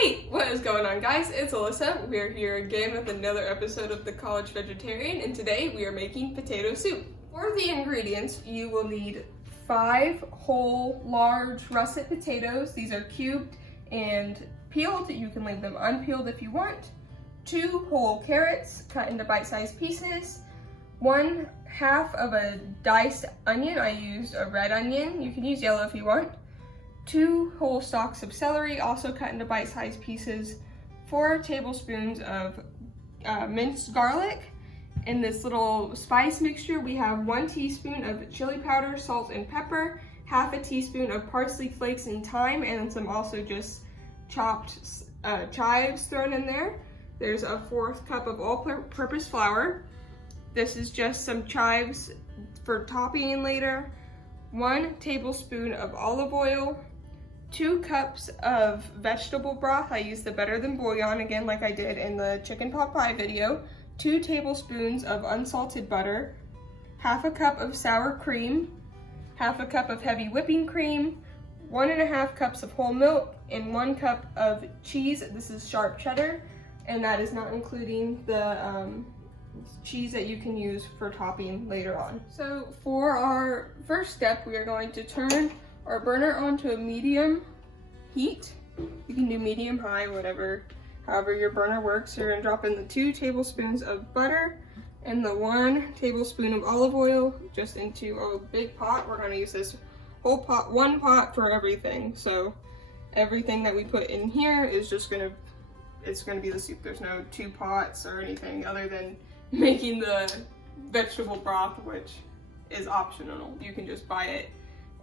Hey, what is going on, guys? It's Alyssa. We're here again with another episode of The College Vegetarian, and today we are making potato soup. For the ingredients, you will need 5 whole large russet potatoes. These are cubed and peeled. You can leave them unpeeled if you want. 2 whole carrots cut into bite-sized pieces. 1/2 of a diced onion. I used a red onion. You can use yellow if you want. 2 whole stalks of celery, also cut into bite-sized pieces. 4 tablespoons of minced garlic. In this little spice mixture, we have 1 teaspoon of chili powder, salt, and pepper, 1/2 teaspoon of parsley flakes and thyme, and some also just chopped chives thrown in there. There's a 1/4 cup of all-purpose flour. This is just some chives for topping later. 1 tablespoon of olive oil. 2 cups of vegetable broth. I use the Better Than Bouillon, again like I did in the chicken pot pie video. 2 tablespoons of unsalted butter. 1/2 cup of sour cream. 1/2 cup of heavy whipping cream. 1.5 cups of whole milk, and 1 cup of cheese. This is sharp cheddar, and that is not including the cheese that you can use for topping later on. So for our first step, we are going to turn our burner onto a medium heat. You can do medium, high, however your burner works. You're gonna drop in the 2 tablespoons of butter and the 1 tablespoon of olive oil just into a big pot. We're gonna use this whole pot, 1 pot for everything. So everything that we put in here is just it's gonna be the soup. There's no 2 pots or anything other than making the vegetable broth, which is optional. You can just buy it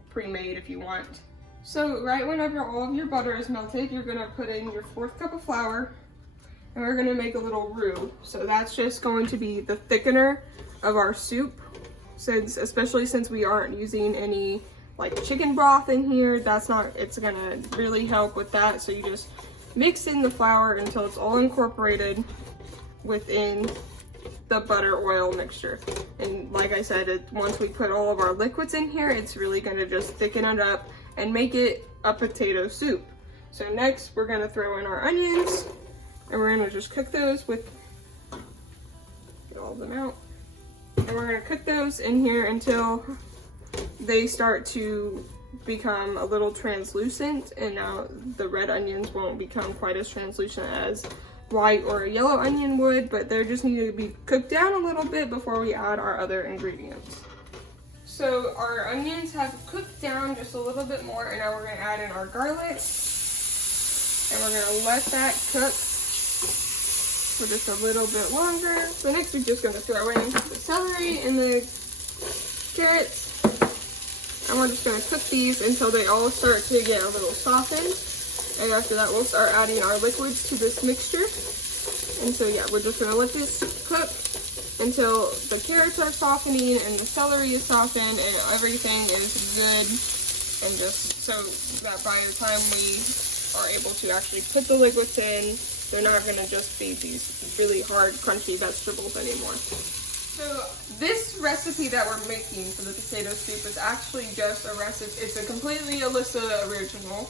pre-made if you want. So right whenever all of your butter is melted, you're gonna put in your 1/4 cup of flour, and we're gonna make a little roux. So that's just going to be the thickener of our soup, especially since we aren't using any like chicken broth in here. It's gonna really help with that. So you just mix in the flour until it's all incorporated within the butter oil mixture. And like I said, once we put all of our liquids in here, it's really gonna just thicken it up and make it a potato soup. So next we're gonna throw in our onions, and we're gonna just cook those get all of them out. And we're gonna cook those in here until they start to become a little translucent, and now the red onions won't become quite as translucent as white or a yellow onion would, but they just need to be cooked down a little bit before we add our other ingredients. So our onions have cooked down just a little bit more, and now we're gonna add in our garlic, and we're gonna let that cook for just a little bit longer. So next we're just gonna throw in the celery and the carrots, and we're just gonna cook these until they all start to get a little softened. And after that, we'll start adding our liquids to this mixture. And so yeah, we're just gonna let this cook until the carrots are softening and the celery is softened and everything is good. And just so that by the time we are able to actually put the liquids in, they're not gonna just be these really hard, crunchy vegetables anymore. So this recipe that we're making for the potato soup is actually just a recipe. It's a completely Alyssa original.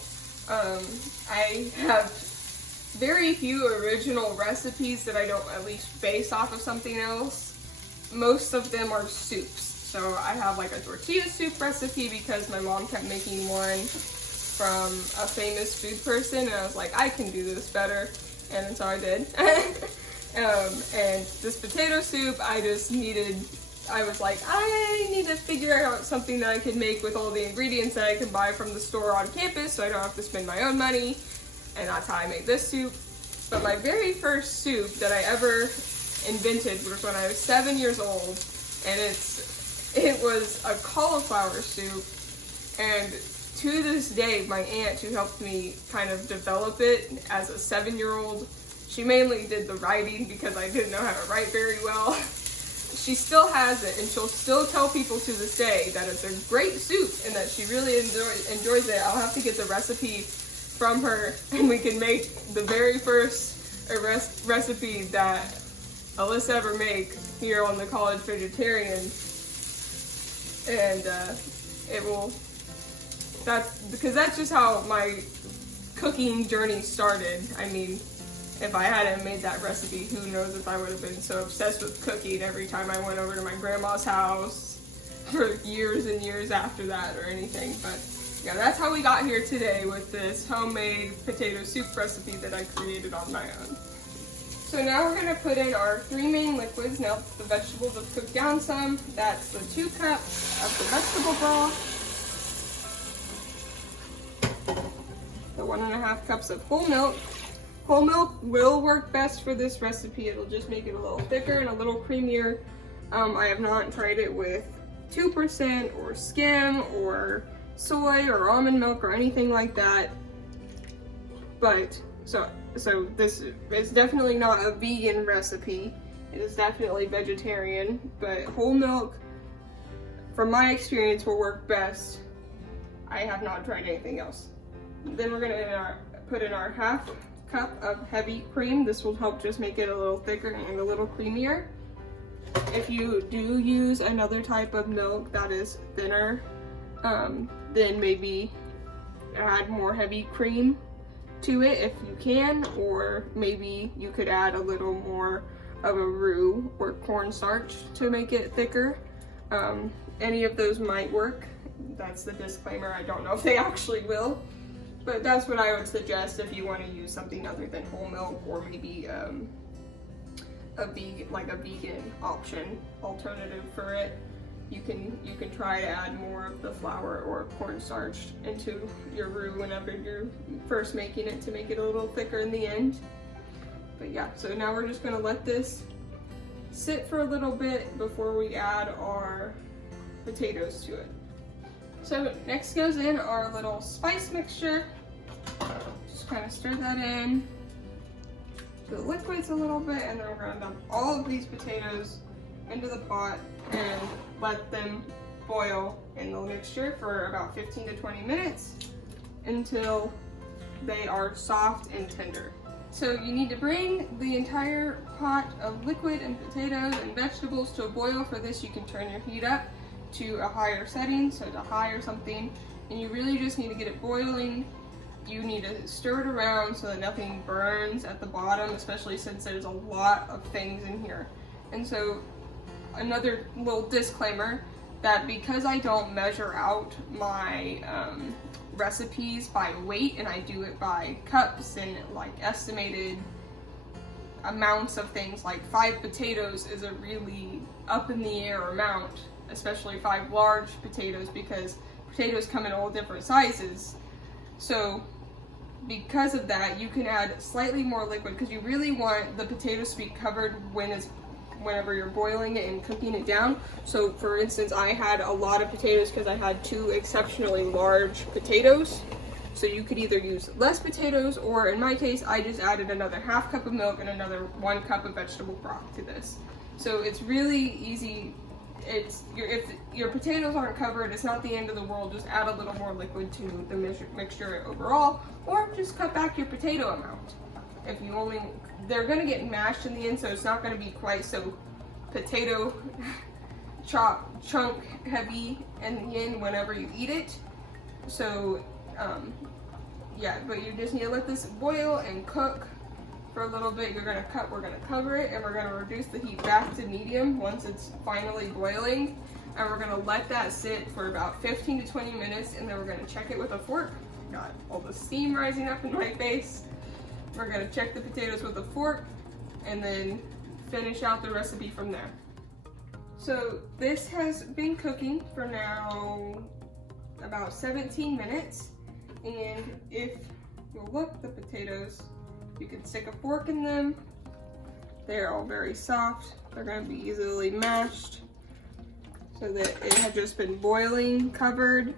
I have very few original recipes that I don't at least base off of something else. Most of them are soups. So I have like a tortilla soup recipe because my mom kept making one from a famous food person, and I was like, I can do this better, and so I did. And this potato soup, I was like, I need to figure out something that I can make with all the ingredients that I can buy from the store on campus so I don't have to spend my own money, and that's how I made this soup. But my very first soup that I ever invented was when I was 7 years old, and it was a cauliflower soup, and to this day, my aunt, who helped me kind of develop it as a 7-year-old, she mainly did the writing because I didn't know how to write very well. She still has it, and she'll still tell people to this day that it's a great soup and that she really enjoys it. I'll have to get the recipe from her, and we can make the very first recipe that Alyssa ever make here on the College Vegetarian. And that's just how my cooking journey started. I mean, if I hadn't made that recipe, who knows if I would have been so obsessed with cooking every time I went over to my grandma's house for years and years after that or anything. But yeah, that's how we got here today with this homemade potato soup recipe that I created on my own. So now we're gonna put in our 3 main liquids. Now the vegetables have cooked down some. That's the 2 cups of the vegetable broth, the 1.5 cups of whole milk. Whole milk will work best for this recipe. It'll just make it a little thicker and a little creamier. I have not tried it with 2% or skim or soy or almond milk or anything like that. But so this is definitely not a vegan recipe. It is definitely vegetarian, but whole milk, from my experience, will work best. I have not tried anything else. Then we're gonna put in our 1/2 cup of heavy cream. This will help just make it a little thicker and a little creamier. If you do use another type of milk that is thinner, then maybe add more heavy cream to it if you can, or maybe you could add a little more of a roux or cornstarch to make it thicker. Any of those might work. That's the disclaimer. I don't know if they actually will. But that's what I would suggest if you want to use something other than whole milk, or maybe a vegan option alternative for it. You can try to add more of the flour or cornstarch into your roux whenever you're first making it to make it a little thicker in the end. But yeah, so now we're just gonna let this sit for a little bit before we add our potatoes to it. So next goes in our little spice mixture. Just kind of stir that in to the liquids a little bit, and then we're going to dump all of these potatoes into the pot and let them boil in the mixture for about 15 to 20 minutes until they are soft and tender. So you need to bring the entire pot of liquid and potatoes and vegetables to a boil. For this, you can turn your heat up to a higher setting, so to high or something, and you really just need to get it boiling. You need to stir it around so that nothing burns at the bottom, especially since there's a lot of things in here. And so another little disclaimer, that because I don't measure out my recipes by weight, and I do it by cups and like estimated amounts of things, like 5 potatoes is a really up in the air amount, especially 5 large potatoes, because potatoes come in all different sizes. So because of that, you can add slightly more liquid, because you really want the potatoes to be covered whenever you're boiling it and cooking it down. So for instance, I had a lot of potatoes because I had 2 exceptionally large potatoes. So you could either use less potatoes, or in my case, I just added another 1/2 cup of milk and another 1 cup of vegetable broth to this. So it's really easy. If your potatoes aren't covered, it's not the end of the world. Just add a little more liquid to the mixture overall, or just cut back your potato amount. If you they're gonna get mashed in the end, so it's not gonna be quite so potato chunk heavy in the end whenever you eat it. So yeah, but you just need to let this boil and cook for a little bit. We're gonna cover it, and we're gonna reduce the heat back to medium once it's finally boiling, and we're gonna let that sit for about 15 to 20 minutes, and then we're gonna check it with a fork. Got all the steam rising up in my face. We're gonna check the potatoes with a fork and then finish out the recipe from there. So this has been cooking for now about 17 minutes, and if you look, the potatoes, you can stick a fork in them. They're all very soft. They're going to be easily mashed, so that it had just been boiling, covered,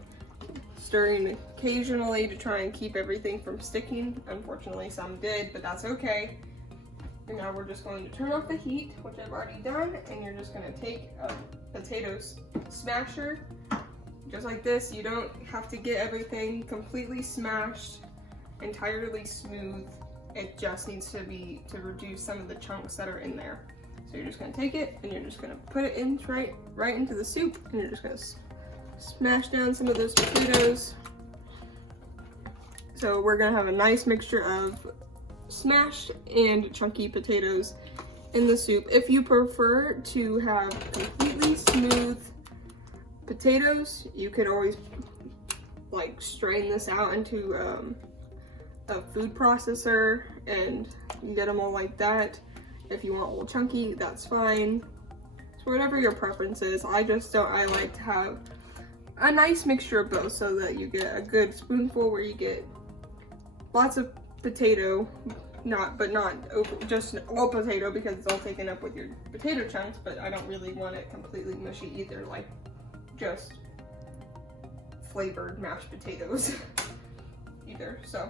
stirring occasionally to try and keep everything from sticking. Unfortunately, some did, but that's okay. And now we're just going to turn off the heat, which I've already done, and you're just going to take a potato smasher, just like this. You don't have to get everything completely smashed, entirely smooth. It just needs to be to reduce some of the chunks that are in there. So you're just going to take it, and you're just going to put it in right into the soup, and you're just going to smash down some of those potatoes So we're gonna have a nice mixture of smashed and chunky potatoes in the soup. If you prefer to have completely smooth potatoes, you could always like strain this out into a food processor and get them all like that. If you want a little chunky, that's fine. So whatever your preference is. I like to have a nice mixture of both so that you get a good spoonful where you get lots of potato, not just all potato because it's all taken up with your potato chunks, but I don't really want it completely mushy either, like just flavored mashed potatoes either. So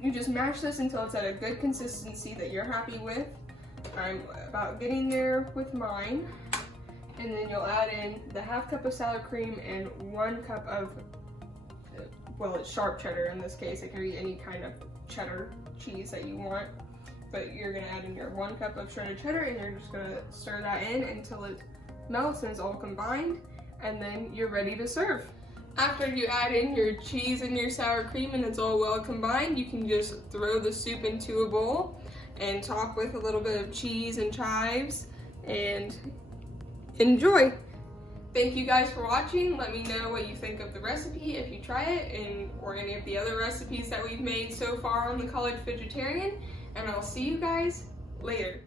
you just mash this until it's at a good consistency that you're happy with. I'm about getting there with mine. And then you'll add in the ½ cup of sour cream and 1 cup of, well, it's sharp cheddar in this case. It can be any kind of cheddar cheese that you want. But you're gonna add in your 1 cup of shredded cheddar and you're just gonna stir that in until it melts and it's all combined. And then you're ready to serve. After you add in your cheese and your sour cream and it's all well combined, you can just throw the soup into a bowl and top with a little bit of cheese and chives and enjoy. Thank you guys for watching. Let me know what you think of the recipe if you try it, or any of the other recipes that we've made so far on the College Vegetarian, and I'll see you guys later.